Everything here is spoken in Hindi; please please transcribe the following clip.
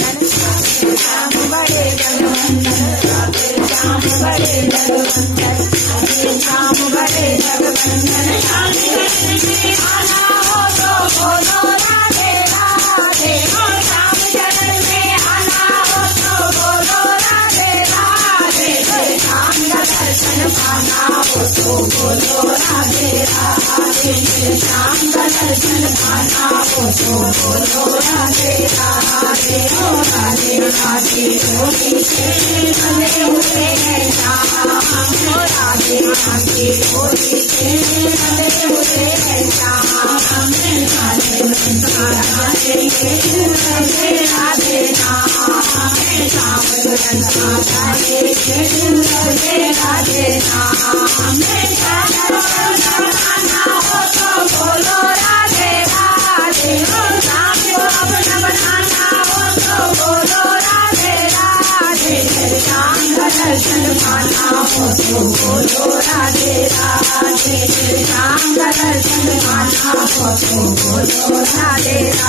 श्याम बड़े जगवंदन, राधे श्याम बड़े जगवंदन, राधे श्याम बड़े जगवंदन। शादी में आना हो तो बोलो राधे राधे, हो श्याम चरण में आना हो तो बोलो राधे राधे, श्याम का दर्शन पाना हो तो बोलो राधे राधे, श्याम का दर्शन पाना हो तो बोलो राधे राधे। ओ राधे राधे होली से बने हुए हैं श्याम, ओ राधे राधे होली से बने हुए हैं श्याम। राधे राधे राधे राधे राम, श्याम चरण राधे राधे राधे राम। बनाना हो तो बोलो राधे राधे, हो श्याम को अपना बनाना हो तो बोलो राधे राधे, श्याम का दर्शन पाना हो तो बोलो राधे राधे, श्याम का दर्शन पाना हो तो बोलो राधे राधे।